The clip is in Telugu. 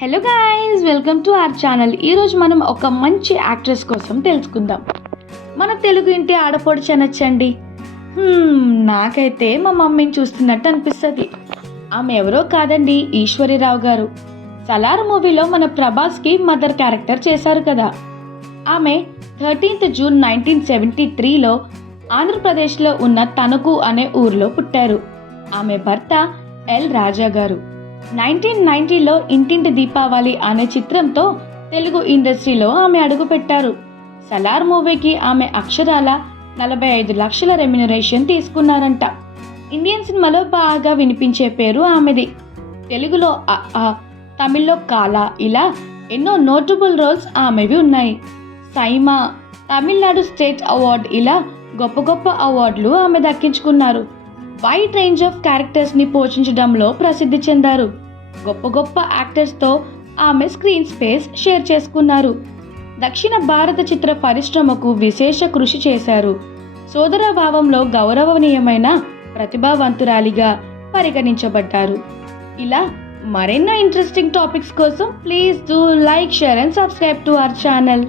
Hello guys, welcome to our channel. ఈరోజు మనం ఒక మంచి యాక్ట్రెస్ కోసం తెలుసుకుందాం. మన తెలుగు ఇంటి ఆడపడుచు అనొచ్చండి. నాకైతే మా మమ్మీని చూస్తున్నట్టు అనిపిస్తుంది. ఆమె ఎవరో కాదండి, ఈశ్వరీరావు గారు. సలార్ మూవీలో మన ప్రభాస్కి మదర్ క్యారెక్టర్ చేశారు కదా. ఆమె 13th జూన్ 1973లో ఆంధ్రప్రదేశ్లో ఉన్న తణుకు అనే ఊరిలో పుట్టారు. ఆమె భర్త ఎల్ రాజా గారు 1990లో ఇంటింటి దీపావళి అనే చిత్రంతో తెలుగు ఇండస్ట్రీలో ఆమె అడుగుపెట్టారు. సలార్ మూవీకి ఆమె అక్షరాల 45 లక్షల రెమ్యునరేషన్ తీసుకున్నారంట. ఇండియన్ సినిమాలో బాగా వినిపించే పేరు ఆమెది. తెలుగులో తమిళ్లో కాల, ఇలా ఎన్నో నోటబుల్ రోల్స్ ఆమెవి ఉన్నాయి. సైమా, తమిళనాడు స్టేట్ అవార్డ్, ఇలా గొప్ప గొప్ప అవార్డులు ఆమె దక్కించుకున్నారు. వైడ్ రేంజ్ ఆఫ్ క్యారెక్టర్స్ని పోషించడంలో ప్రసిద్ధి చెందారు. గొప్ప గొప్ప యాక్టర్స్తో ఆమె స్క్రీన్ స్పేస్ షేర్ చేసుకున్నారు. దక్షిణ భారత చిత్ర పరిశ్రమకు విశేష కృషి చేశారు. సోదరభావంలో గౌరవనీయమైన ప్రతిభావంతురాలిగా పరిగణించబడ్డారు. ఇలా మరెన్నో ఇంట్రెస్టింగ్ టాపిక్స్ కోసం please do like, share and subscribe to our channel.